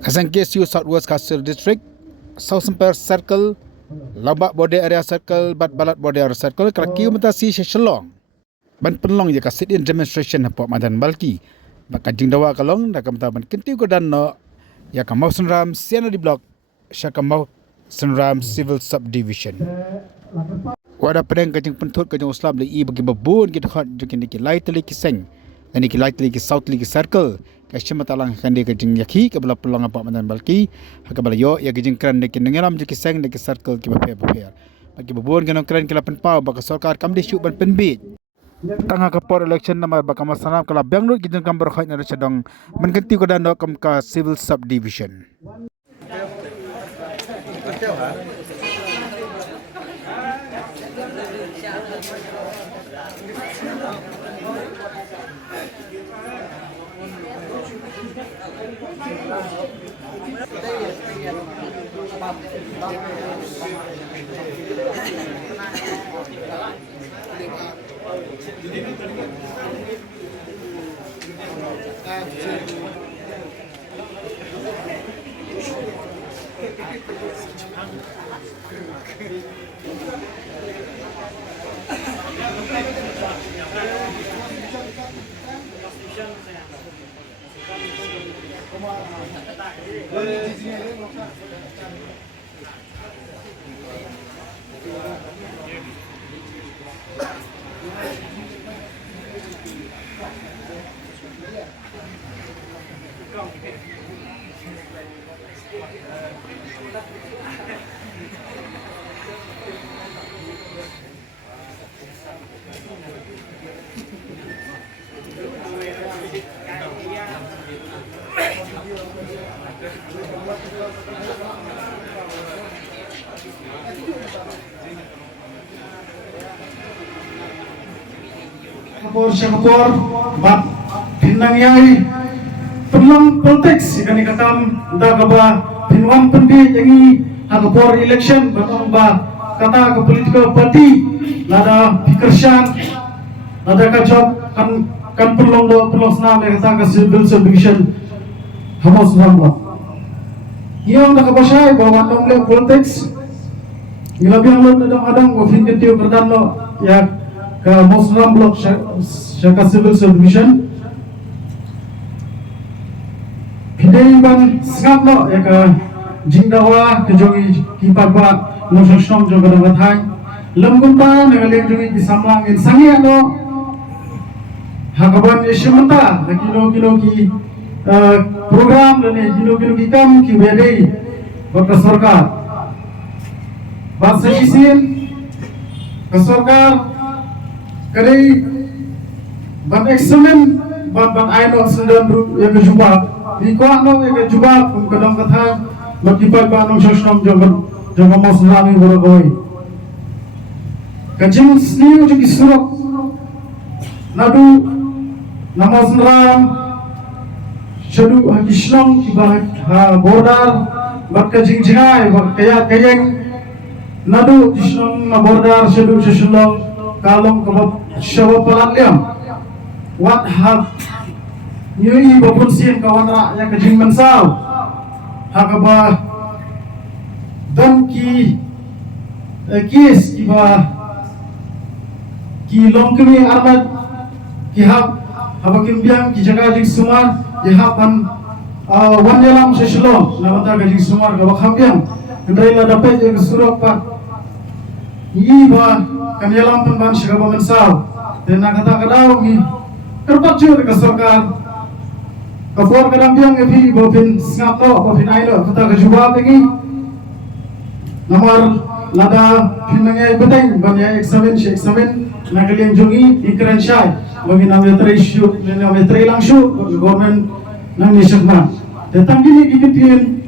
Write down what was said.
Kasangkesiu Southwest Castle District, South Empire Circle, Labak Border Area Circle, Bat Balat Border Area Circle, Kerakiu Mentasi Shalong. Ban penlong je ka sit-in demonstration hapok madan balki. Baka jing dawa kalong da kam taban kentiu ko dan no ya ka mau senram siana di blok syaka mau senram civil subdivision. Wada pedang kajing pentut kajing uslam le i bagi babun kita hot jukin ki light li ki seng. Dan ki light li ki south li ki circle. Ka syama talang kan dia kajing yaki ka bala pelong apa madan balki. Ha ka bala yo ya kajing kran de ki nengaram juki seng de ki circle ki bape. Bagi babun kanong kran ki lapan pau baka sarkar kam di syuk ban penbit. Tangga kapor election nama baka masanam kala Bangalore gidan kam berkhait na sedang mengganti ko dan kam ka civil subdivision. Kapor bat pinang yai pelang konteks ikan ikatam da kaba pinwan pendi yangi kapor election batong ba kata ke political party lada pikersan lada ka job kan pelong senam kata ke civil subdivision hamos namwa yang da kaba syai bawa nomle konteks ilabiang lo adang ko fin ketio kerdan lo ya ka Muslim blok syaka civil subdivision hidai ban singap no ya ka jingdawa ke jongi kipat ba no sosnom jo kada bathai lamgumpa ngaleng jongi ki samlang in sangia no hakaban yeshmanta kilo ki program lene kilo ki kam ki bedei bakta sarkar bat sekisin ka sarkar kadai ban eksamen ban aino sendan ya ke jubah di ko no ya ke jubah kum kadang katha makipat ba no shosnom jogan moslami borogoi kajim sniu jo kisurok nadu namosram shadu hakishlong ki ba border bat kajing jingai ba kayeng nadu kishlong na border shadu shishlong kalong kabab shawa palatliam what have nyui babun sin kawana yang kajing mensaw hakaba dan ki kis kiba ki longkemi armat ki habakim biang ki jaga jing sumar ki hapan wanyalam seshlong namata kajing sumar kabak hambiang kendai la dapat yang surok pa iba kan yalam penban syagaba mensal dan kata kadau ni terpaksa ke sarkar kapor kadang biang epi bopin ngap no bopin ailo kata kejubah lagi nomor lada pinangai beteng banya examen nagaling jungi ikran syai bagi namanya terisyu namanya terilangsung government nang nisakma tetang gini gigitin